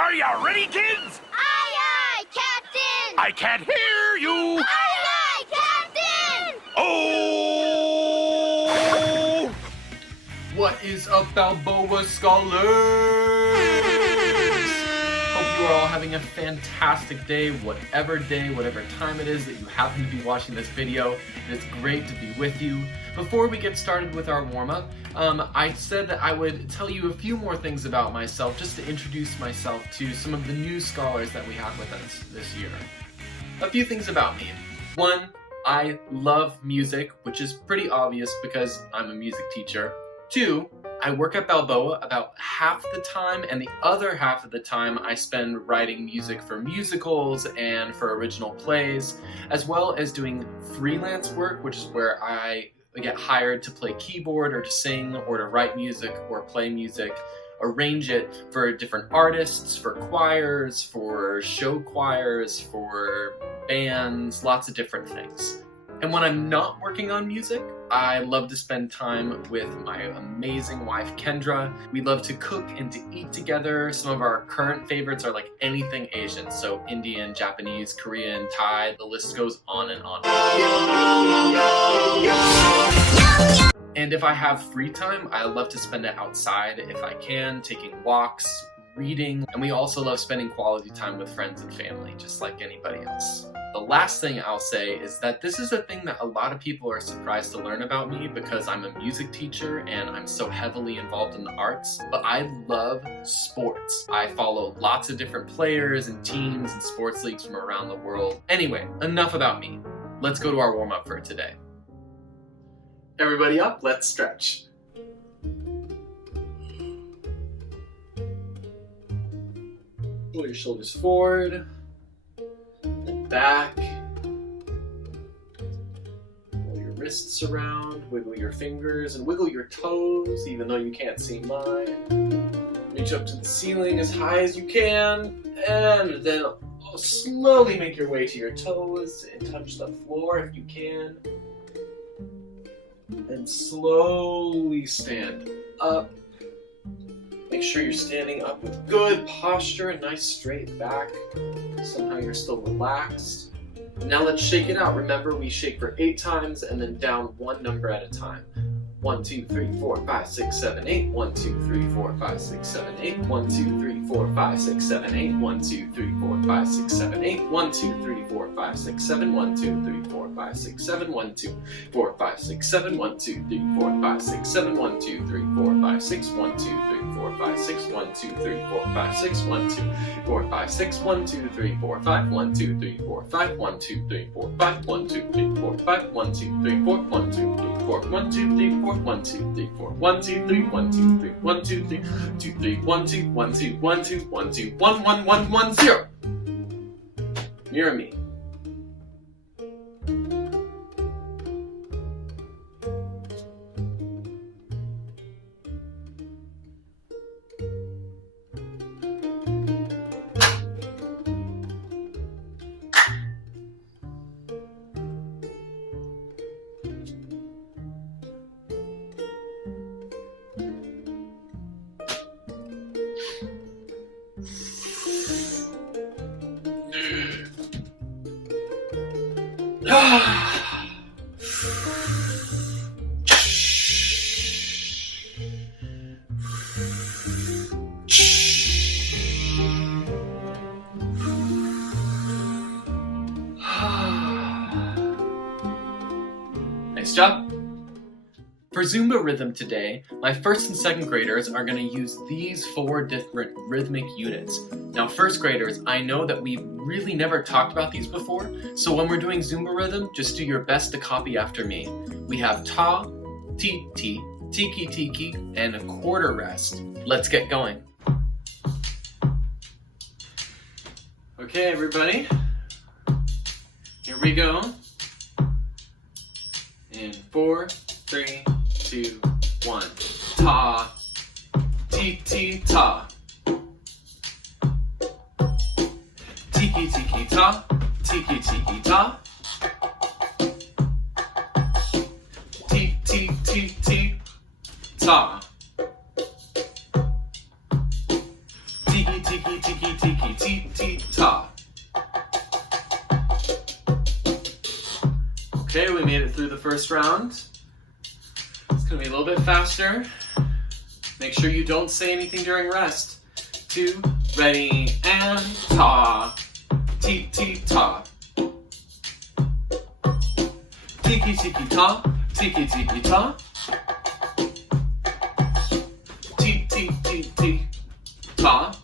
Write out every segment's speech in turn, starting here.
Are you ready, kids? Aye, aye, Captain! I can't hear you! Aye, aye, Captain! Oh! What is up, Balboa Scholars? Hope you are all having a fantastic day, whatever time it is that you happen to be watching this video. It's great to be with you. Before we get started with our warm-up, I said that I would tell you a few more things about myself just to introduce myself to some of the new scholars that we have with us this year. A few things about me. One, I love music, which is pretty obvious because I'm a music teacher. Two, I work at Balboa about half the time, and the other half of the time I spend writing music for musicals and for original plays, as well as doing freelance work, which is where I get hired to play keyboard or to sing or to write music or play music, arrange it for different artists, for choirs, for show choirs, for bands, lots of different things. And when I'm not working on music, I love to spend time with my amazing wife, Kendra. We love to cook and to eat together. Some of our current favorites are like anything Asian, so Indian, Japanese, Korean, Thai, the list goes on and on. And if I have free time, I love to spend it outside if I can, taking walks, reading, and we also love spending quality time with friends and family, just like anybody else. The last thing I'll say is that this is a thing that a lot of people are surprised to learn about me because I'm a music teacher and I'm so heavily involved in the arts, but I love sports. I follow lots of different players and teams and sports leagues from around the world. Anyway, enough about me. Let's go to our warm-up for today. Everybody up, let's stretch. Pull your shoulders forward. Back, roll your wrists around, wiggle your fingers, and wiggle your toes, even though you can't see mine. Reach up to the ceiling as high as you can, and then slowly make your way to your toes and touch the floor if you can. And slowly stand up. Make sure you're standing up with good posture, a nice straight back. Somehow you're still relaxed. Now let's shake it out. Remember, we shake for 8 times and then down one number at a time. 1, 2, 3, 4, 5, 6, 7, 8. 1, 2, 3, 4, 5, 6, 7, 8. 1, 2, 3, 4, 5, 6, 7, 8. 1, 2, 3, 4, 5, 6, 7, 8. 1, 2, 3, 4, 5, 6, 7. 1, 2, 3, 4, 5, 6, 7. 1, 2, 4, 5, 6, 7. 1, 2, 3, 4, 5, 6, 7. 1, 2, 3, 4, 5, 6. 1, 2, 3, 4, 5, 6. 1, 2, 3, 4, 5, 6. 1, 2, 4, 5, 6. 1, 2, 3, 4, 5. 1, 2, 3, 4, 5. 1, 2, 3, 4, 5. 1, 2, 3, 4, 5. 1, 2, 3, 4. 1, 2, 3, 4. 1, 2, 3, 4. 1, 2, 3, 4. 1, 2, 3, 1, 2, 3, 1, 2, 3, 2, 3, 1, 2, 1, 2, 1, 2, 1, 2, 1, 1, 1, 1, 0. Mirror me. Nice job. For Zumba rhythm today, my first and second graders are going to use these 4 different rhythmic units. Now, first graders, I know that we've really never talked about these before, so when we're doing Zumba rhythm, just do your best to copy after me. We have ta, ti ti, tiki tiki, and a quarter rest. Let's get going. Okay, everybody, here we go. In 4, 3, 2, 1. Ta, ti ti ta. Tiki tiki ta, tiki tiki ta. Ti ti ti ti ta. Tiki tiki tiki first round. It's gonna be a little bit faster. Make sure you don't say anything during rest. 2, ready, and ta. Ti-ti-ta. Tiki-tiki-ta. Tiki-tiki-ta. Ti-ti-ti-ti-ta.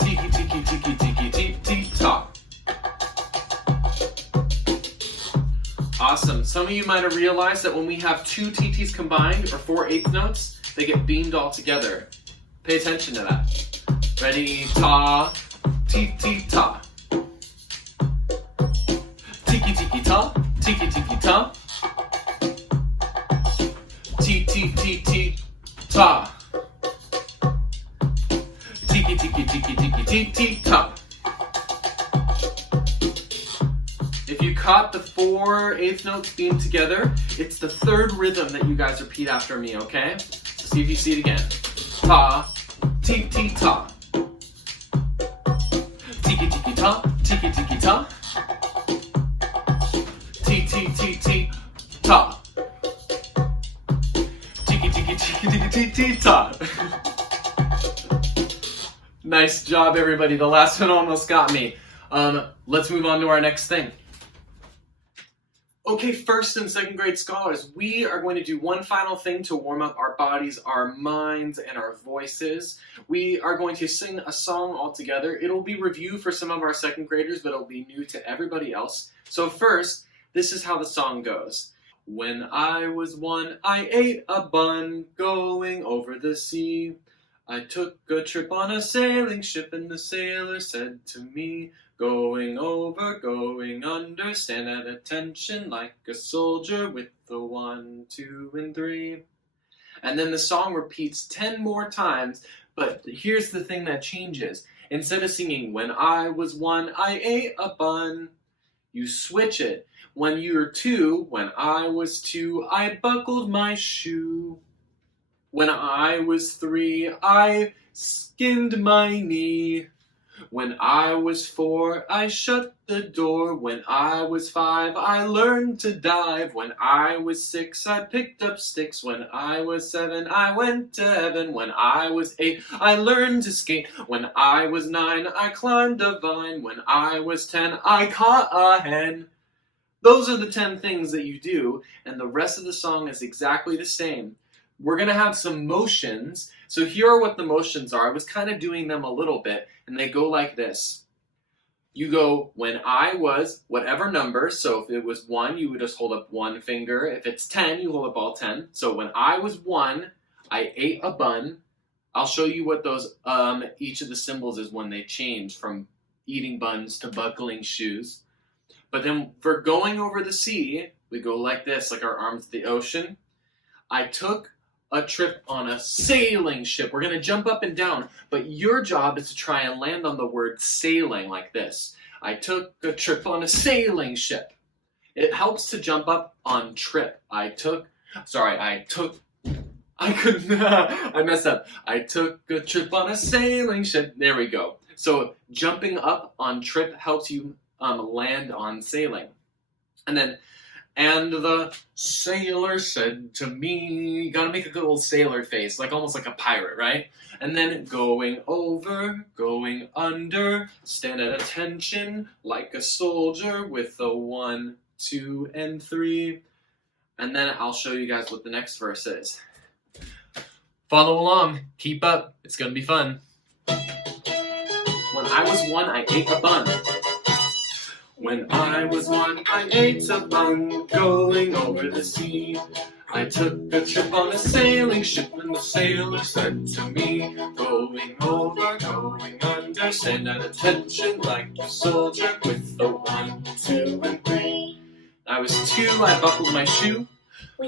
Tiki-tiki-tiki-tiki-ti-ti-ta. Awesome. Some of you might have realized that when we have 2 TTs combined, or 4 eighth notes, they get beamed all together. Pay attention to that. Ready, ta, ti-ti-ta. Tiki-tiki-ta, tiki-tiki-ta. Ti-ti-ti-ti-ta. Tiki-tiki-tiki-tiki-ti-ti-ta. If you caught the 4 eighth notes beamed together, it's the third rhythm that you guys repeat after me, okay? See if you see it again. Ta, ti-ti-ta. Tiki-tiki-ta, tiki-tiki-ta. Ti-ti-ti-ti-ta. Tiki-tiki-tiki-tiki-ti-ta. Nice job, everybody. The last one almost got me. Let's move on to our next thing. Okay, first and second grade scholars, we are going to do one final thing to warm up our bodies, our minds, and our voices. We are going to sing a song all together. It'll be review for some of our second graders, but it'll be new to everybody else. So first, this is how the song goes. When I was 1, I ate a bun going over the sea. I took a trip on a sailing ship, and the sailor said to me, going over, going under, stand at attention like a soldier with the 1, 2, and 3. And then the song repeats 10 more times, but here's the thing that changes. Instead of singing, when I was 1, I ate a bun, you switch it. When you're 2, when I was 2, I buckled my shoe. When I was 3, I skinned my knee. When I was 4, I shut the door. When I was 5, I learned to dive. When I was 6, I picked up sticks. When I was 7, I went to heaven. When I was 8, I learned to skate. When I was 9, I climbed a vine. When I was 10, I caught a hen. Those are the 10 things that you do, and the rest of the song is exactly the same. We're going to have some motions. So here are what the motions are. I was kind of doing them a little bit, and they go like this. You go, when I was, whatever number. So if it was 1, you would just hold up 1 finger. If it's 10, you hold up all 10. So when I was 1, I ate a bun. I'll show you what those, each of the symbols is when they change from eating buns to buckling shoes. But then for going over the sea, we go like this, like our arms to the ocean. I took a trip on a sailing ship. We're going to jump up and down, but your job is to try and land on the word sailing like this. I took a trip on a sailing ship. It helps to jump up on trip. I messed up. I took a trip on a sailing ship. There we go. So jumping up on trip helps you land on sailing. And then, and the sailor said to me, you gotta make a good old sailor face, like almost like a pirate, right? And then going over, going under, stand at attention like a soldier with a 1, 2, and 3. And then I'll show you guys what the next verse is. Follow along, keep up, it's gonna be fun. When I was 1, I ate a bun. When I was 1, I ate a bun going over the sea. I took a trip on a sailing ship, and the sailor said to me, going over, going under, stand at attention like a soldier with the 1, 2, and 3. I was 2, I buckled my shoe.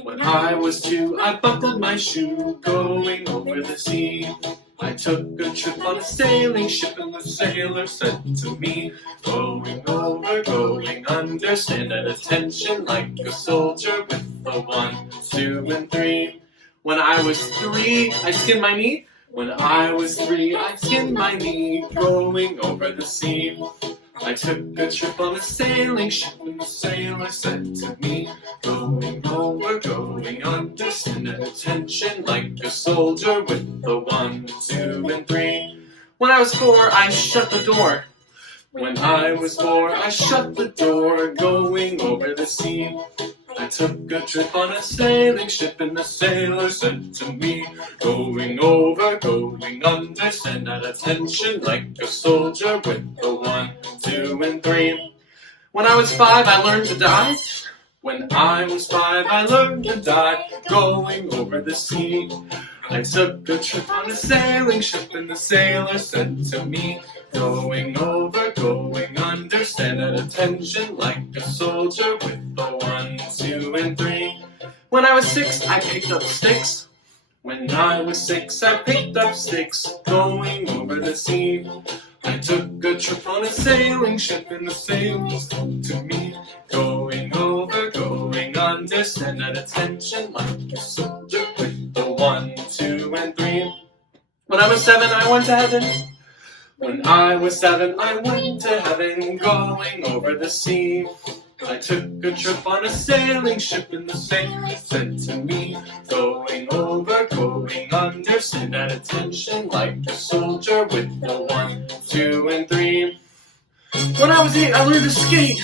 When I was 2, I buckled my shoe going over the sea. I took a trip on a sailing ship, and the sailor said to me, going over, going under, stand at attention like a soldier with the 1, 2, and 3. When I was 3, I skinned my knee. When I was 3, I skinned my knee going over the sea. I took a trip on a sailing ship and the sailor said to me, going over, going under, stand at attention like a soldier with the 1, 2, and 3. When I was 4, I shut the door. When I was 4, I shut the door, going over the sea. I took a trip on a sailing ship and the sailor said to me, going over, going under, stand at attention like a soldier with the 1, 2, and 3. When I was 5, I learned to dive. When I was 5, I learned to dive, going over the sea. I took a trip on a sailing ship and the sailor said to me, going over, going under, stand at attention like a soldier with the 1, 2, and 3. When I was 6, I picked up sticks. When I was 6, I picked up sticks, going over the sea. I took a trip on a sailing ship and the sailor said to me, going over, going under, stand at attention like a soldier with the 1, 2, and 3. When I was 7, I went to heaven. When I was 7, I went to heaven, going over the sea. I took a trip on a sailing ship and the sailor said to me, going over, going under, stand at attention like a soldier with the 1, 2, and 3. When I was 8, I learned to skate.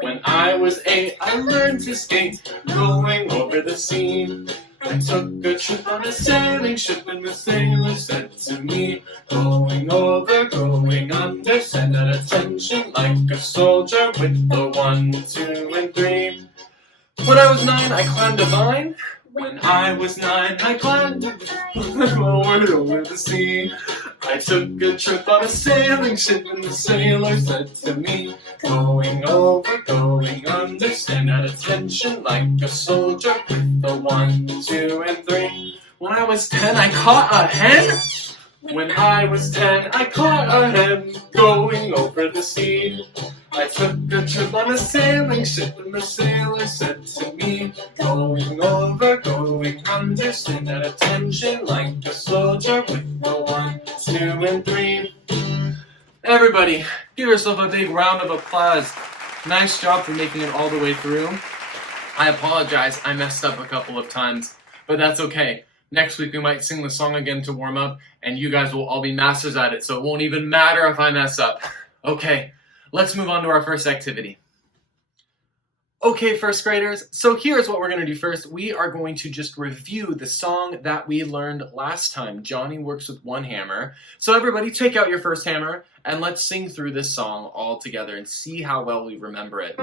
When I was 8, I learned to skate, going over the sea. I took a trip on a sailing ship and the sailor said to me, going over, going under, stand at attention like a soldier with the 1, 2, and 3. When I was 9, I climbed a vine. When I was 9, I climbed a vine, over the sea. I took a trip on a sailing ship and the sailor said to me, going over, going under, stand at attention like a soldier with the 1, 2, and 3. When I was 10, I caught a hen. When I was 10, I caught a hen, going over the sea. I took a trip on a sailing ship and the sailor said to me, going over, going under, stand at attention like a soldier with the 1, 2, and 3. Everybody, give yourself a big round of applause. Nice job for making it all the way through. I apologize, I messed up a couple of times, but that's okay. Next week we might sing the song again to warm up, and you guys will all be masters at it, so it won't even matter if I mess up. Okay, let's move on to our first activity. Okay, first graders, so here's what we're going to do first. We are going to just review the song that we learned last time, Johnny Works with One Hammer. So everybody take out your first hammer, and let's sing through this song all together and see how well we remember it.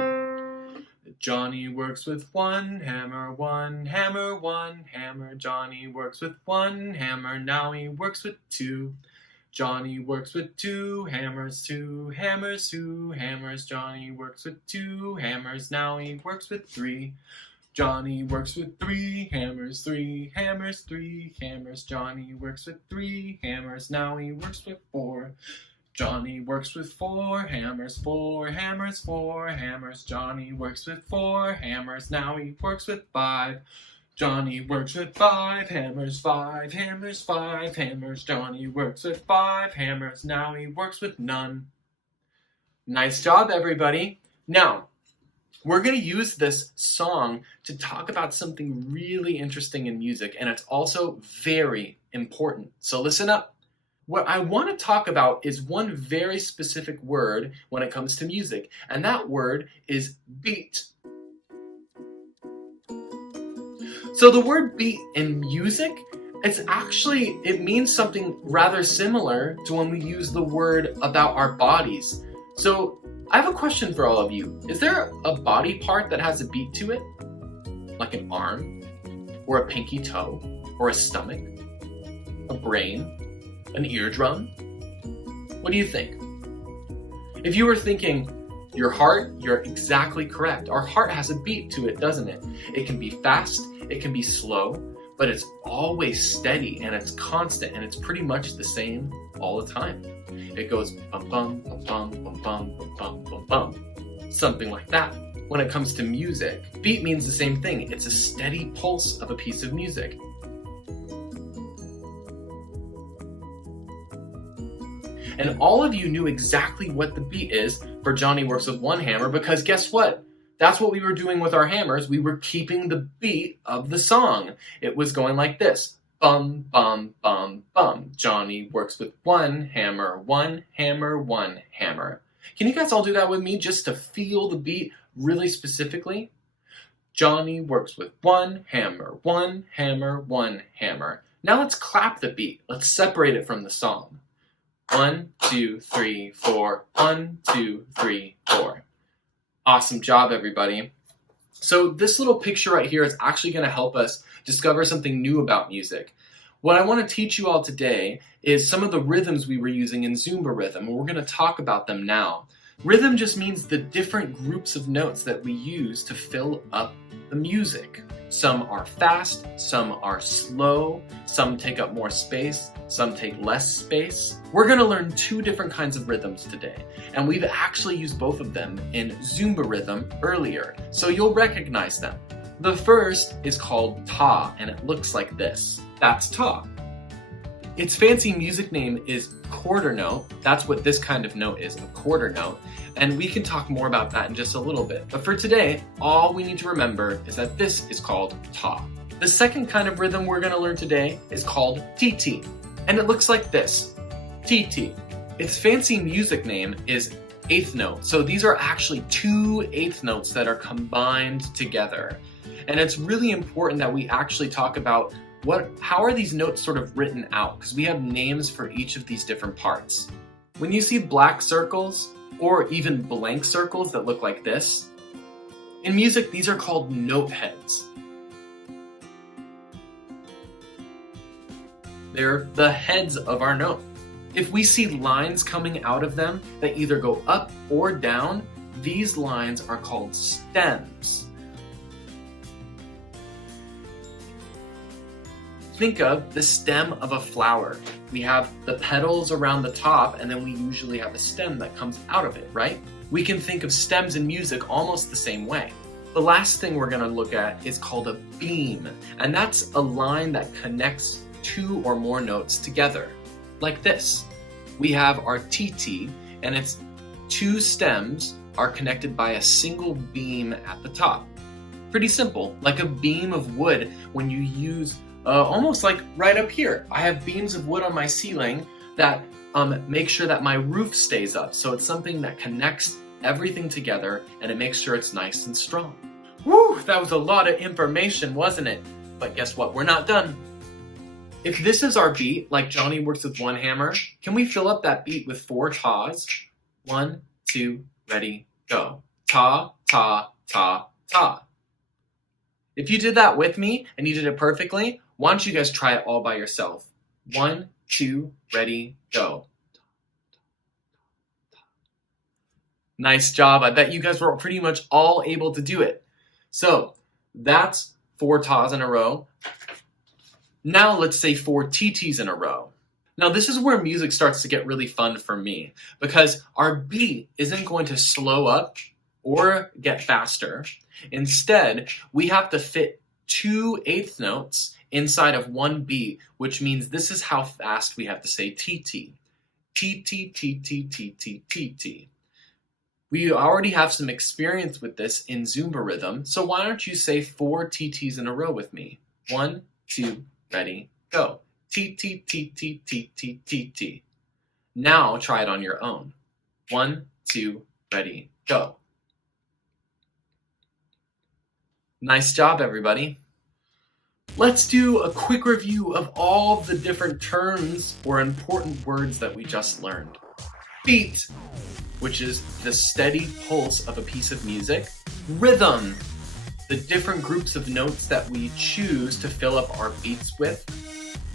Johnny works with one hammer, one hammer, one hammer. Johnny works with one hammer, now he works with 2. Johnny works with 2 hammers, 2 hammers, 2 hammers. Johnny works with 2 hammers, now he works with 3. Johnny works with 3 hammers, 3 hammers, 3 hammers. Johnny works with 3 hammers, now he works with 4. Johnny works with 4 hammers, 4 hammers, 4 hammers. Johnny works with 4 hammers, now he works with 5. Johnny works with 5 hammers, 5 hammers, 5 hammers. Johnny works with 5 hammers, now he works with none. Nice job, everybody. Now, we're going to use this song to talk about something really interesting in music, and it's also very important. So listen up. What I want to talk about is one very specific word when it comes to music, and that word is beat. So the word beat in music, it means something rather similar to when we use the word about our bodies. So I have a question for all of you. Is there a body part that has a beat to it? Like an arm, or a pinky toe, or a stomach, a brain? An eardrum? What do you think? If you were thinking your heart, you're exactly correct. Our heart has a beat to it, doesn't it? It can be fast, it can be slow, but it's always steady and it's constant and it's pretty much the same all the time. It goes bum bum bum bum bum bum bum bum bum. Something like that. When it comes to music, beat means the same thing. It's a steady pulse of a piece of music. And all of you knew exactly what the beat is for Johnny Works with One Hammer, because guess what? That's what we were doing with our hammers. We were keeping the beat of the song. It was going like this. Bum, bum, bum, bum. Johnny works with one hammer, one hammer, one hammer. Can you guys all do that with me just to feel the beat really specifically? Johnny works with one hammer, one hammer, one hammer. Now let's clap the beat. Let's separate it from the song. 1, 2, 3, 4. 1, 2, 3, 4. Awesome job, everybody. So this little picture right here is actually going to help us discover something new about music. What I want to teach you all today is some of the rhythms we were using in Zumba rhythm, and we're going to talk about them now. Rhythm just means the different groups of notes that we use to fill up the music. Some are fast, some are slow, some take up more space, some take less space. We're going to learn 2 different kinds of rhythms today, and we've actually used both of them in Zumba rhythm earlier, so you'll recognize them. The first is called ta, and it looks like this. That's ta. Its fancy music name is quarter note. That's what this kind of note is, a quarter note. And we can talk more about that in just a little bit. But for today, all we need to remember is that this is called ta. The second kind of rhythm we're going to learn today is called TT. And it looks like this, TT. Its fancy music name is eighth note. So these are actually 2 eighth notes that are combined together. And it's really important that we actually talk about how are these notes sort of written out? Because we have names for each of these different parts. When you see black circles, or even blank circles that look like this, in music, these are called note heads. They're the heads of our note. If we see lines coming out of them that either go up or down, these lines are called stems. Think of the stem of a flower. We have the petals around the top, and then we usually have a stem that comes out of it, right? We can think of stems in music almost the same way. The last thing we're going to look at is called a beam, and that's a line that connects 2 or more notes together, like this. We have our TT, and its 2 stems are connected by a single beam at the top. Pretty simple, like a beam of wood when you use almost like right up here. I have beams of wood on my ceiling that make sure that my roof stays up. So it's something that connects everything together, and it makes sure it's nice and strong. Woo, that was a lot of information, wasn't it? But guess what? We're not done. If this is our beat, like Johnny Works with One Hammer, can we fill up that beat with 4 tas? 1, 2, ready, go. Ta, ta, ta, ta. If you did that with me and you did it perfectly, why don't you guys try it all by yourself? 1, 2, ready, go. Nice job. I bet you guys were pretty much all able to do it. So that's 4 tas in a row. Now let's say 4 TTs in a row. Now this is where music starts to get really fun for me, because our beat isn't going to slow up or get faster. Instead, we have to fit 2 eighth notes inside of one beat, which means this is how fast we have to say TT. TT, TT, TT, TT. We already have some experience with this in Zumba rhythm, so why don't you say 4 TTs in a row with me? 1, 2, ready, go. T, T, T, T, T, T, T, T. Now try it on your own. 1, 2, ready, go. Nice job, everybody. Let's do a quick review of all of the different terms or important words that we just learned. Beat, which is the steady pulse of a piece of music. Rhythm, the different groups of notes that we choose to fill up our beats with.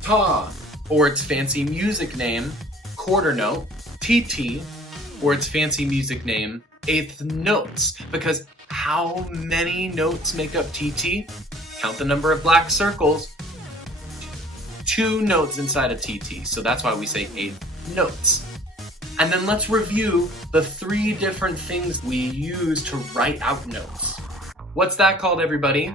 Ta, or its fancy music name, quarter note. TT, or its fancy music name, eighth notes, because how many notes make up TT? Count the number of black circles. 2 notes inside a TT, so that's why we say eighth notes. And then let's review the 3 different things we use to write out notes. What's that called, everybody?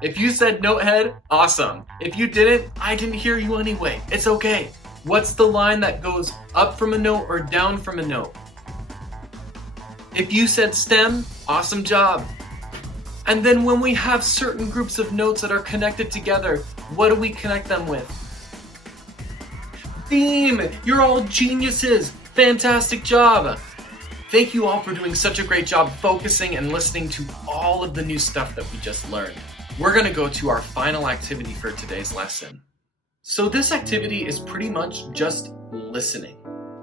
If you said note head, awesome. If you didn't, I didn't hear you anyway. It's okay. What's the line that goes up from a note or down from a note? If you said stem, awesome job. And then when we have certain groups of notes that are connected together, what do we connect them with? Theme! You're all geniuses! Fantastic job! Thank you all for doing such a great job focusing and listening to all of the new stuff that we just learned. We're going to go to our final activity for today's lesson. So this activity is pretty much just listening.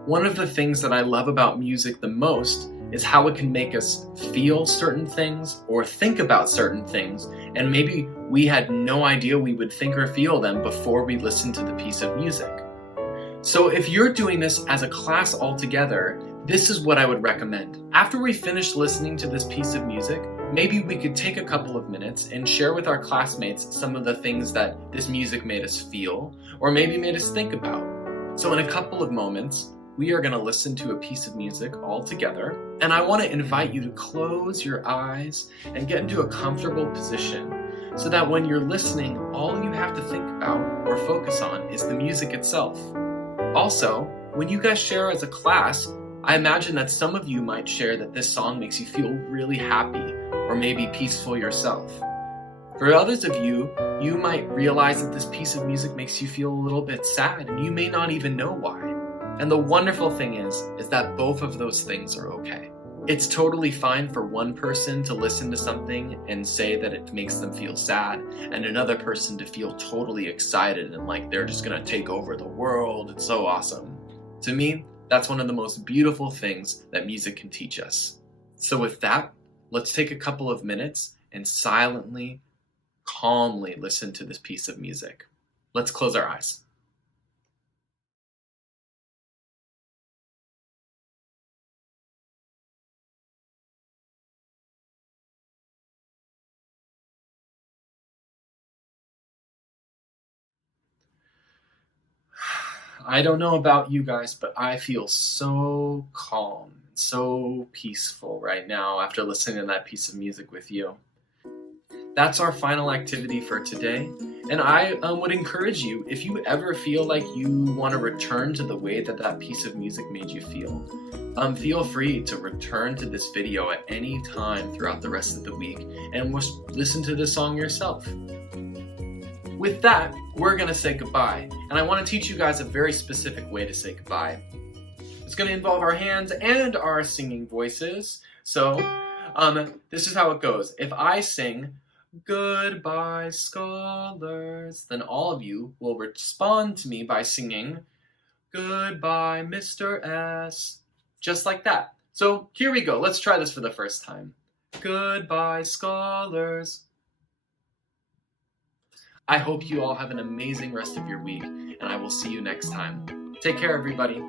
One of the things that I love about music the most is how it can make us feel certain things or think about certain things, and maybe we had no idea we would think or feel them before we listened to the piece of music. So if you're doing this as a class all together, this is what I would recommend. After we finish listening to this piece of music, maybe we could take a couple of minutes and share with our classmates some of the things that this music made us feel, or maybe made us think about. So in a couple of moments, we are going to listen to a piece of music all together, and I want to invite you to close your eyes and get into a comfortable position so that when you're listening, all you have to think about or focus on is the music itself. Also, when you guys share as a class, I imagine that some of you might share that this song makes you feel really happy or maybe peaceful yourself. For others of you, you might realize that this piece of music makes you feel a little bit sad and you may not even know why. And the wonderful thing is that both of those things are okay. It's totally fine for one person to listen to something and say that it makes them feel sad, and another person to feel totally excited and like they're just gonna take over the world. It's so awesome. To me, that's one of the most beautiful things that music can teach us. So with that, let's take a couple of minutes and silently, calmly listen to this piece of music. Let's close our eyes. I don't know about you guys, but I feel so calm, so peaceful right now after listening to that piece of music with you. That's our final activity for today. And I would encourage you, if you ever feel like you want to return to the way that that piece of music made you feel free to return to this video at any time throughout the rest of the week and listen to the song yourself. With that, we're going to say goodbye, and I want to teach you guys a very specific way to say goodbye. It's going to involve our hands and our singing voices. So, this is how it goes. If I sing, "Goodbye, scholars," then all of you will respond to me by singing, "Goodbye, Mr. S," just like that. So, here we go. Let's try this for the first time. "Goodbye, scholars." I hope you all have an amazing rest of your week, and I will see you next time. Take care, everybody.